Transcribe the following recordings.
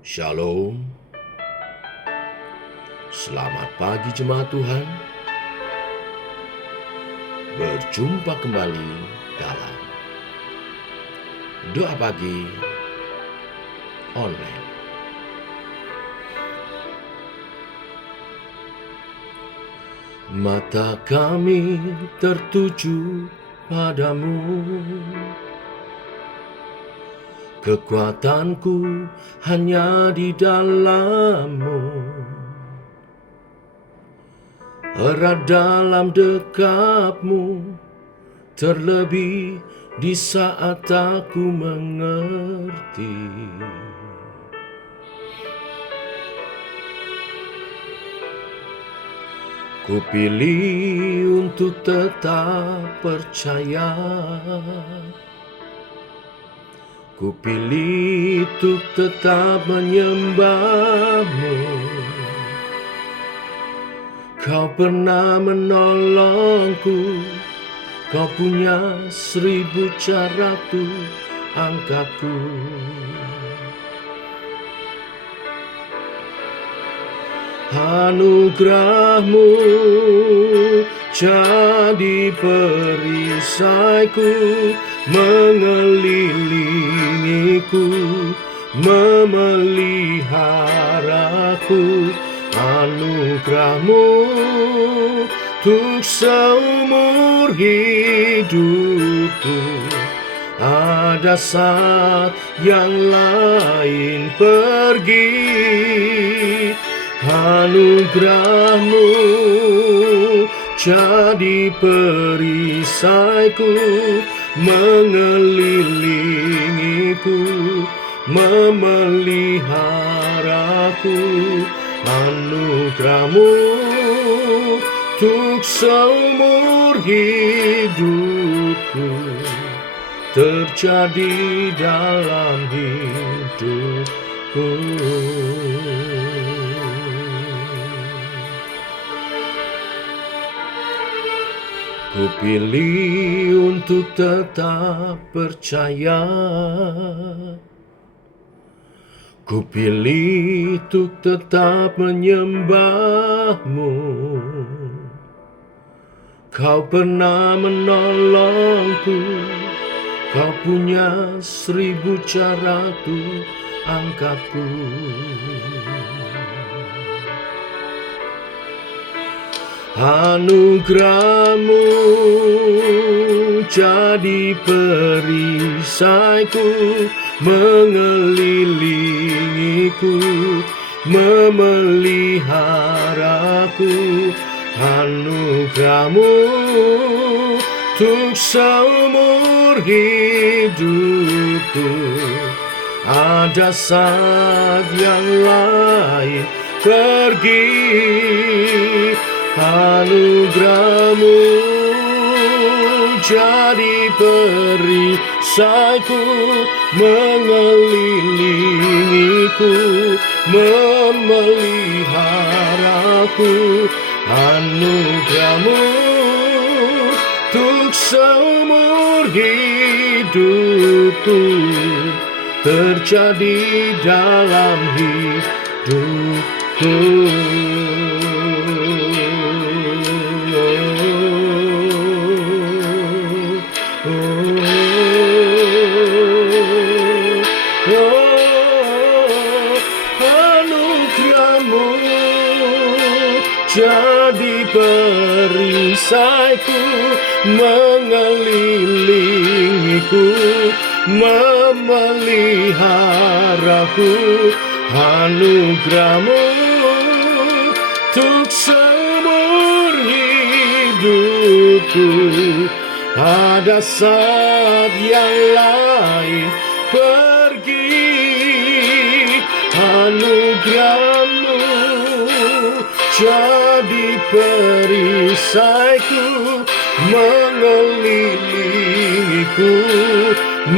Shalom, selamat pagi jemaat Tuhan. Berjumpa kembali dalam doa pagi online. Mata kami tertuju padamu, kekuatanku hanya di dalam-Mu. Erat dalam dekap-Mu, terlebih di saat aku mengerti. Kupilih untuk tetap percaya, kupilih untuk tetap menyembah-Mu. Kau pernah menolongku, Kau punya 1000 cara tuh angkatku. Anugerah-Mu jadi perisaiku, mengelilingiku, memeliharaku. Anugerah-Mu untuk seumur hidupku. Ada saat yang lain pergi, anugerah-Mu jadi perisaiku, mengelilingiku, memeliharaku. Anugerah-Mu untuk seumur hidupku terjadi dalam hidupku. Kupilih untuk tetap percaya, kupilih untuk tetap menyembah-Mu. Kau pernah menolongku, Kau punya 1000 cara tuh angkatku. Anugerah-Mu jadi perisaiku, mengelilingiku, memeliharaku. Anugerah-Mu untuk seumur hidupku. Ada saat yang lain pergi, anugerah-Mu jadi perisaiku, mengelilingiku, memeliharaku. Anugerah-Mu untuk seumur hidupku terjadi dalam hidupku. Anugerah-Mu jadi perisaiku, mengelilingiku, memeliharaku. Anugerah-Mu untuk seumur hidupku. Ada saat yang lain pergi, anugerah-Mu jadi perisaiku, mengelilingiku,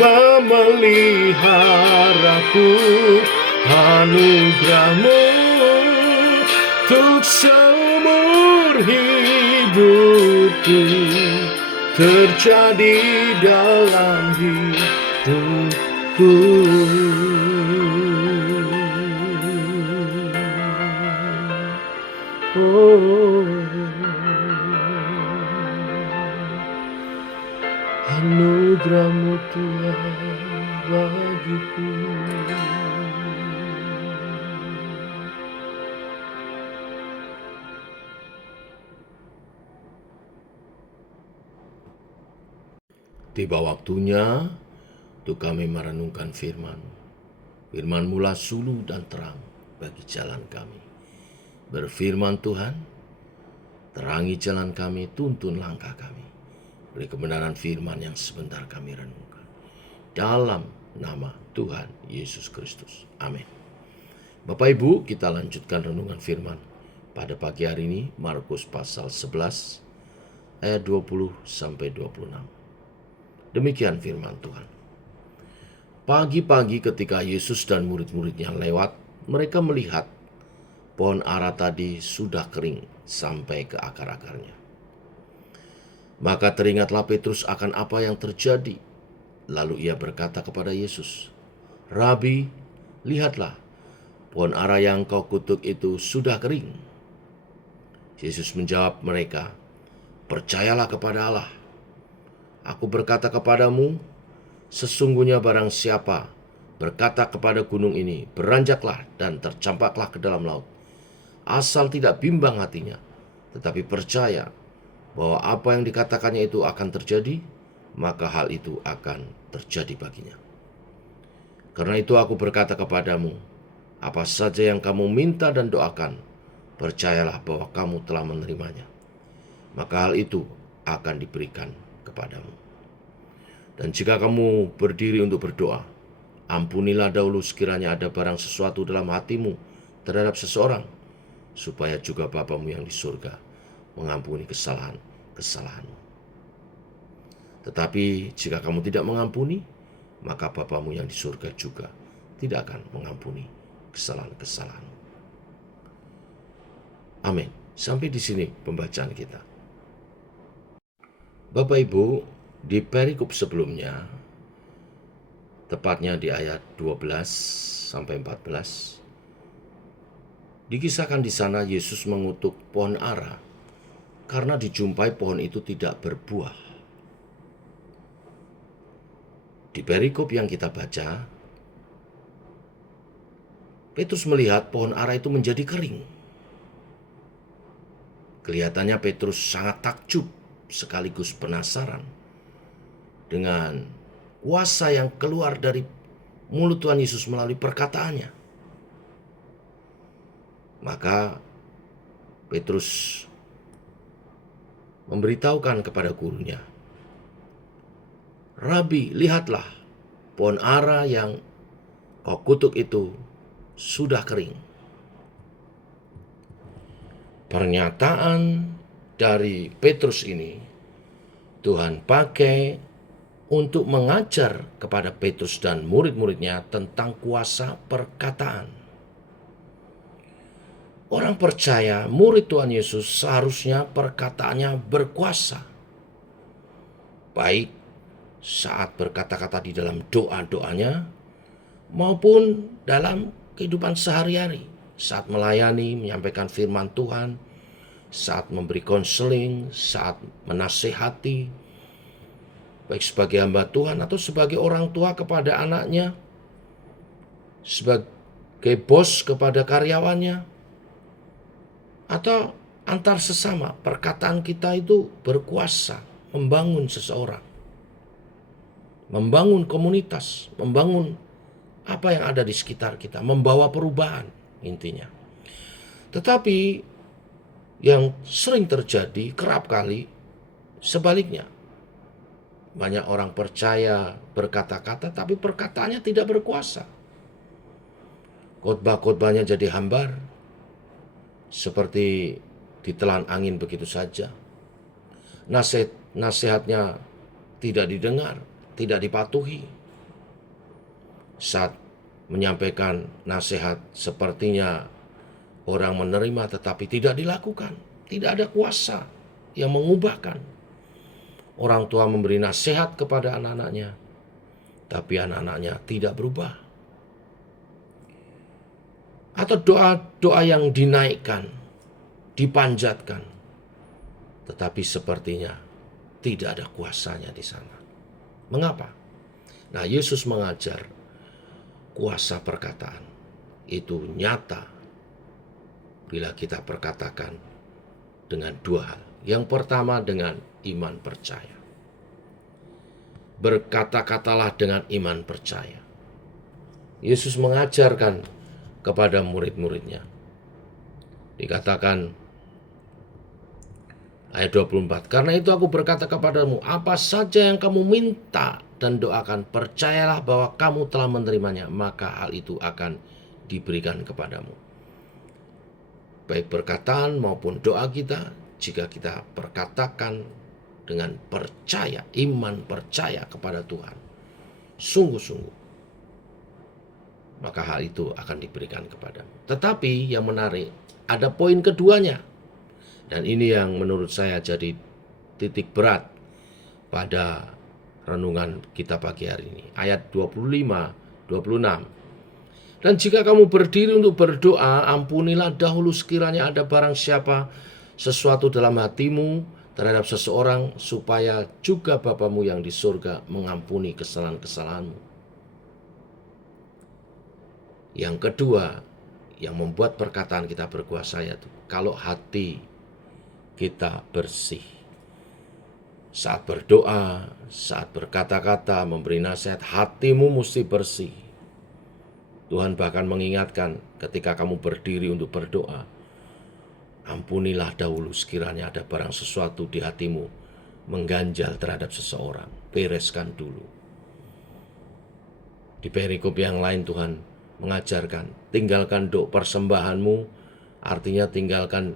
memeliharaku. Anugerah-Mu untuk seumur hidupku terjadi dalam hidupku. bagiku. Tiba waktunya untuk kami merenungkan firman. Firman-Mu suluh dan terang bagi jalan kami. Berfirman Tuhan, terangi jalan kami, tuntun langkah kami. Beri kebenaran firman yang sebentar kami renungkan. Dalam nama Tuhan Yesus Kristus. Amin. Bapak Ibu, kita lanjutkan renungan firman. Pada pagi hari ini, Markus pasal 11, ayat 20 sampai 26. Demikian firman Tuhan. Pagi-pagi ketika Yesus dan murid-muridnya lewat, mereka melihat pohon ara tadi sudah kering sampai ke akar-akarnya. Maka teringatlah Petrus akan apa yang terjadi. Lalu ia berkata kepada Yesus, "Rabi, lihatlah, pohon ara yang kau kutuk itu sudah kering." Yesus menjawab mereka, "Percayalah kepada Allah. Aku berkata kepadamu, sesungguhnya barang siapa berkata kepada gunung ini, beranjaklah dan tercampaklah ke dalam laut, asal tidak bimbang hatinya, tetapi percaya bahwa apa yang dikatakannya itu akan terjadi, maka hal itu akan terjadi baginya. Karena itu aku berkata kepadamu, apa saja yang kamu minta dan doakan, percayalah bahwa kamu telah menerimanya, maka hal itu akan diberikan kepadamu. Dan jika kamu berdiri untuk berdoa, ampunilah dahulu sekiranya ada barang sesuatu dalam hatimu terhadap seseorang, supaya juga Bapamu yang di surga mengampuni kesalahanmu. Tetapi jika kamu tidak mengampuni, maka Bapamu yang di surga juga tidak akan mengampuni kesalahan-kesalahanmu. Amin. Sampai di sini pembacaan kita. Bapak Ibu, di perikop sebelumnya, tepatnya di ayat 12 sampai 14, dikisahkan di sana Yesus mengutuk pohon ara karena dijumpai pohon itu tidak berbuah. Di perikop yang kita baca, Petrus melihat pohon ara itu menjadi kering. Kelihatannya Petrus sangat takjub sekaligus penasaran dengan kuasa yang keluar dari mulut Tuhan Yesus melalui perkataannya. Maka Petrus memberitahukan kepada gurunya, "Rabi, lihatlah, pohon ara yang kau kutuk itu sudah kering." Pernyataan dari Petrus ini Tuhan pakai untuk mengajar kepada Petrus dan murid-muridnya tentang kuasa perkataan. Orang percaya, murid Tuhan Yesus, seharusnya perkataannya berkuasa. Baik saat berkata-kata di dalam doa-doanya, maupun dalam kehidupan sehari-hari. Saat melayani, menyampaikan firman Tuhan, saat memberi konseling, saat menasehati, baik sebagai hamba Tuhan atau sebagai orang tua kepada anaknya, sebagai bos kepada karyawannya, atau antar sesama. Perkataan kita itu berkuasa membangun seseorang, membangun komunitas, membangun apa yang ada di sekitar kita, membawa perubahan intinya. Tetapi yang sering terjadi kerap kali sebaliknya. Banyak orang percaya berkata-kata tapi perkataannya tidak berkuasa. Khotbah-khotbahnya jadi hambar, seperti ditelan angin begitu saja. Nasihatnya tidak didengar, tidak dipatuhi. Saat menyampaikan nasihat, sepertinya orang menerima tetapi tidak dilakukan. Tidak ada kuasa yang mengubahkan. Orang tua memberi nasihat kepada anak-anaknya, tapi anak-anaknya tidak berubah. Atau doa-doa yang dinaikkan, dipanjatkan, tetapi sepertinya tidak ada kuasanya di sana. Mengapa? Nah, Yesus mengajar kuasa perkataan itu nyata bila kita perkatakan dengan dua hal. Yang pertama dengan iman percaya. Berkata-katalah dengan iman percaya. Yesus mengajarkan kepada murid-muridnya. Dikatakan ayat 24, karena itu aku berkata kepadamu, apa saja yang kamu minta dan doakan, percayalah bahwa kamu telah menerimanya, maka hal itu akan diberikan kepadamu. Baik perkataan maupun doa kita, jika kita perkatakan dengan percaya, iman percaya kepada Tuhan, sungguh-sungguh, maka hal itu akan diberikan kepadamu. Tetapi yang menarik, ada poin keduanya. Dan ini yang menurut saya jadi titik berat pada renungan kita pagi hari ini. Ayat 25, 26. Dan jika kamu berdiri untuk berdoa, ampunilah dahulu sekiranya ada barang siapa sesuatu dalam hatimu terhadap seseorang, supaya juga Bapamu yang di surga mengampuni kesalahan-kesalahanmu. Yang kedua, yang membuat perkataan kita berkuasa, yaitu kalau hati kita bersih. Saat berdoa, saat berkata-kata, memberi nasihat, hatimu mesti bersih. Tuhan bahkan mengingatkan ketika kamu berdiri untuk berdoa, ampunilah dahulu sekiranya ada barang sesuatu di hatimu mengganjal terhadap seseorang. Bereskan dulu. Di perikop yang lain Tuhan mengajarkan, tinggalkan persembahanmu, artinya tinggalkan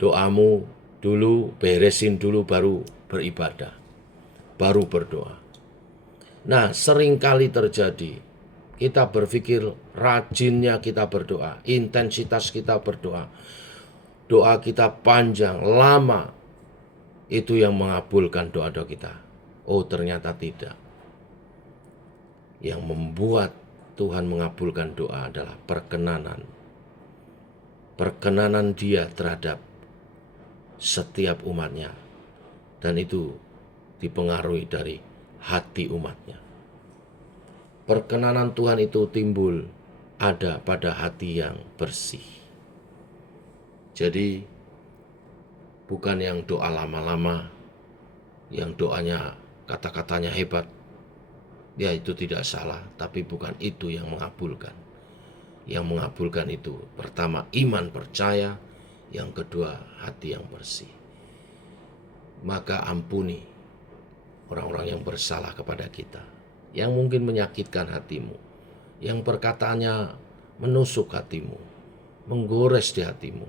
doamu dulu, beresin dulu, baru beribadah, baru berdoa. Nah, seringkali terjadi kita berpikir rajinnya kita berdoa, intensitas kita berdoa, doa kita panjang, lama, itu yang mengabulkan doa-doa kita. Oh, ternyata tidak. Yang membuat Tuhan mengabulkan doa adalah perkenanan Dia terhadap setiap umatnya, dan itu dipengaruhi dari hati umatnya. Perkenanan Tuhan itu timbul ada pada hati yang bersih. Jadi bukan yang doa lama-lama, yang doanya kata-katanya hebat, ya itu tidak salah, tapi bukan itu yang mengabulkan. Yang mengabulkan itu pertama iman percaya, yang kedua hati yang bersih. Maka ampuni orang-orang yang bersalah kepada kita, yang mungkin menyakitkan hatimu, yang perkataannya menusuk hatimu, menggores di hatimu,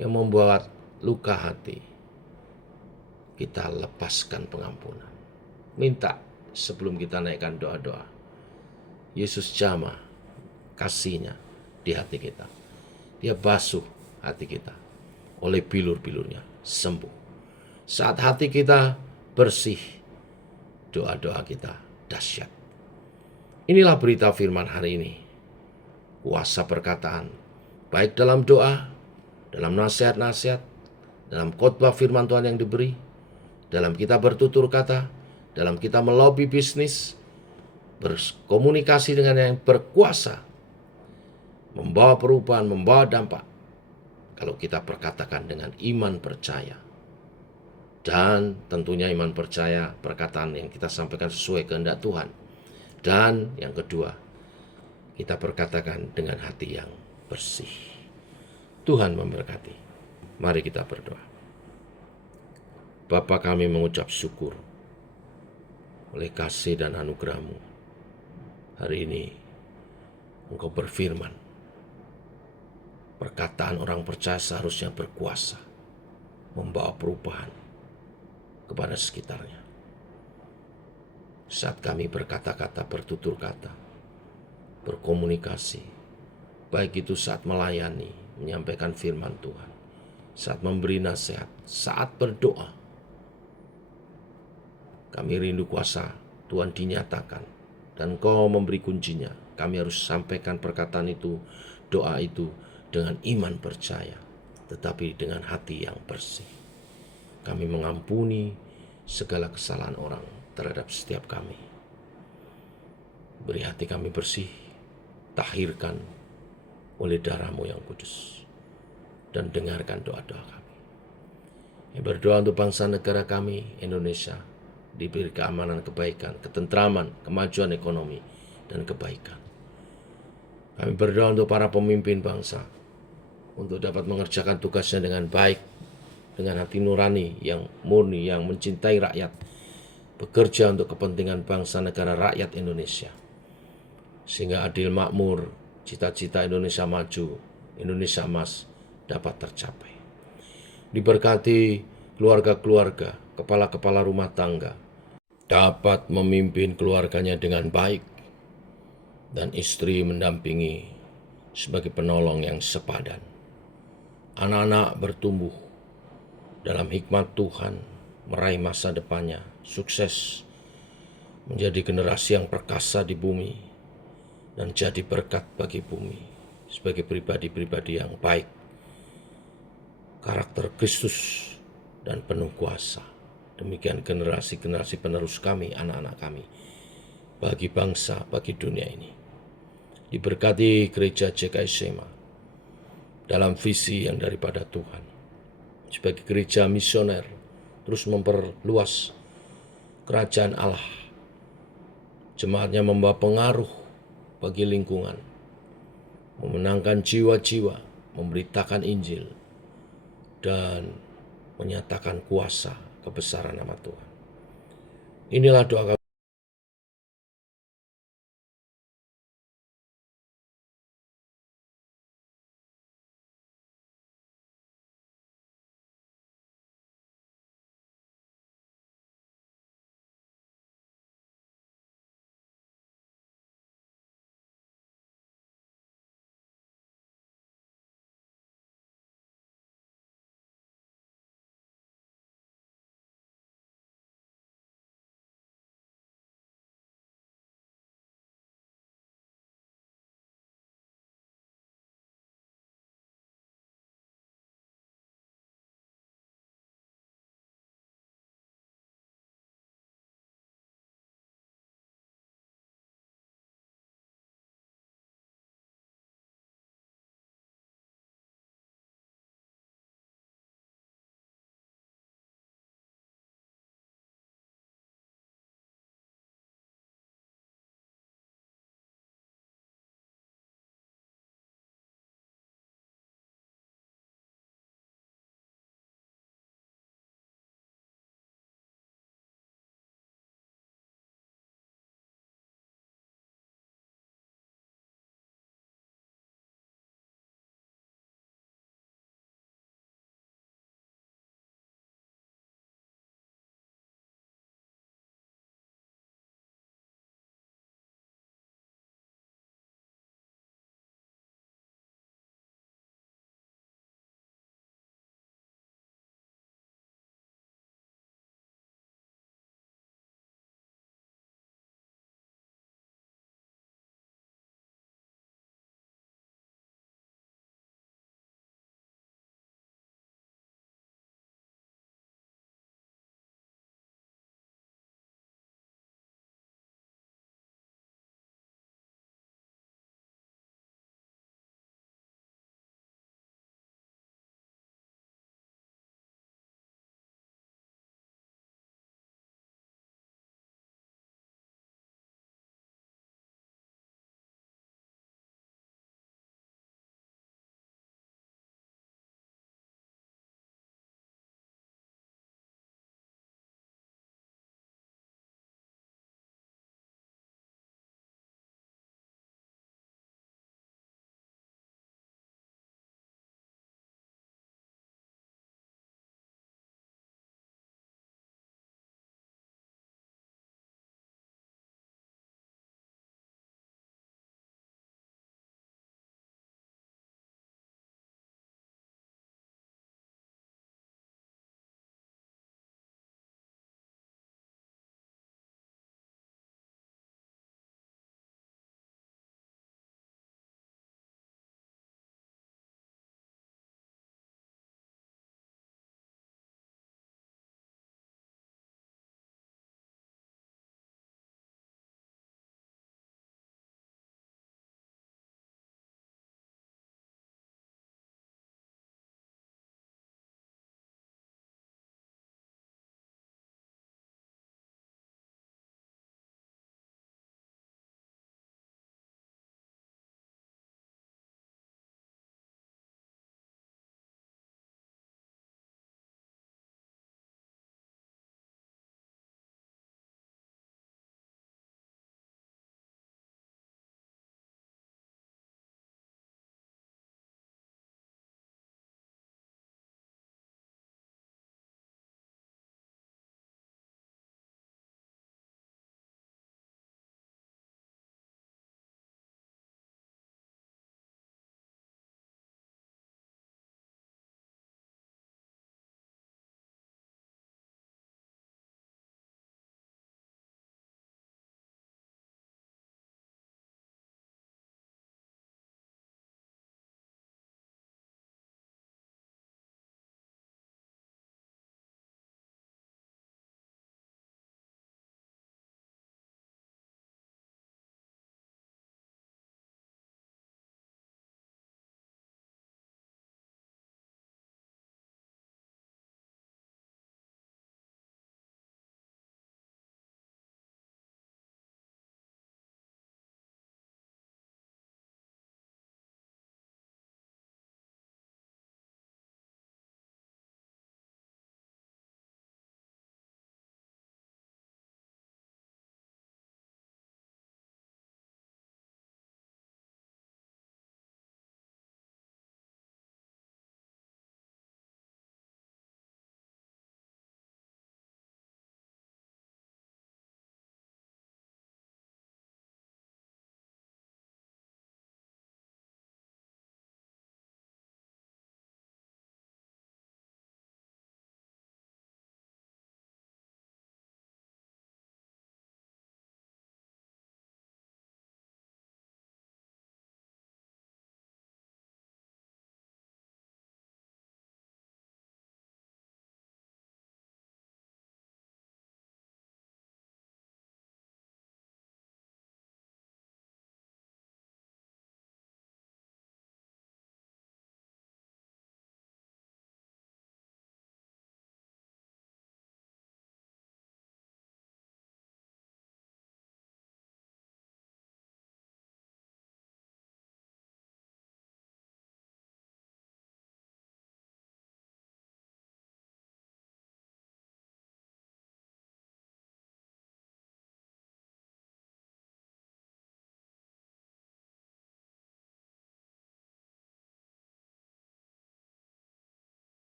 yang membuat luka hati. Kita lepaskan pengampunan. Minta sebelum kita naikkan doa-doa. Yesus jamah kasih-Nya di hati kita. Dia basuh hati kita oleh bilur-bilurnya, sembuh. Saat hati kita bersih, doa-doa kita dahsyat. Inilah berita firman hari ini. Kuasa perkataan, baik dalam doa, dalam nasihat-nasihat, dalam khotbah firman Tuhan yang diberi, dalam kita bertutur kata, dalam kita melobi bisnis, berkomunikasi dengan yang berkuasa, membawa perubahan, membawa dampak. Kalau kita perkatakan dengan iman percaya. Dan tentunya iman percaya, perkataan yang kita sampaikan sesuai kehendak Tuhan. Dan yang kedua, kita perkatakan dengan hati yang bersih. Tuhan memberkati. Mari kita berdoa. Bapa, kami mengucap syukur oleh kasih dan anugerah-Mu. Hari ini Engkau berfirman, perkataan orang percaya seharusnya berkuasa, membawa perubahan kepada sekitarnya. Saat kami berkata-kata, bertutur kata, berkomunikasi, baik itu saat melayani, menyampaikan firman Tuhan, saat memberi nasihat, saat berdoa, kami rindu kuasa Tuhan dinyatakan, dan Kau memberi kuncinya. Kami harus sampaikan perkataan itu, doa itu dengan iman percaya, tetapi dengan hati yang bersih. Kami mengampuni segala kesalahan orang terhadap setiap kami. Beri hati kami bersih, tahirkan oleh darah-Mu yang kudus, dan dengarkan doa-doa kami. Yang berdoa untuk bangsa negara kami, Indonesia, diberi keamanan, kebaikan, ketentraman, kemajuan ekonomi, dan kebaikan. Kami berdoa untuk para pemimpin bangsa, untuk dapat mengerjakan tugasnya dengan baik, dengan hati nurani yang murni, yang mencintai rakyat, bekerja untuk kepentingan bangsa, negara, rakyat Indonesia, sehingga adil makmur, cita-cita Indonesia maju, Indonesia emas dapat tercapai. Diberkati keluarga-keluarga, kepala-kepala rumah tangga, dapat memimpin keluarganya dengan baik, dan istri mendampingi sebagai penolong yang sepadan. Anak-anak bertumbuh dalam hikmat Tuhan, meraih masa depannya, sukses, menjadi generasi yang perkasa di bumi, dan jadi berkat bagi bumi, sebagai pribadi-pribadi yang baik, karakter Kristus, dan penuh kuasa. Demikian generasi-generasi penerus kami, anak-anak kami, bagi bangsa, bagi dunia ini. Diberkati gereja JKI Sema dalam visi yang daripada Tuhan, sebagai gereja misioner, terus memperluas kerajaan Allah. Jemaatnya membawa pengaruh bagi lingkungan, memenangkan jiwa-jiwa, memberitakan Injil, dan menyatakan kuasa kebesaran nama Tuhan. Inilah doa kami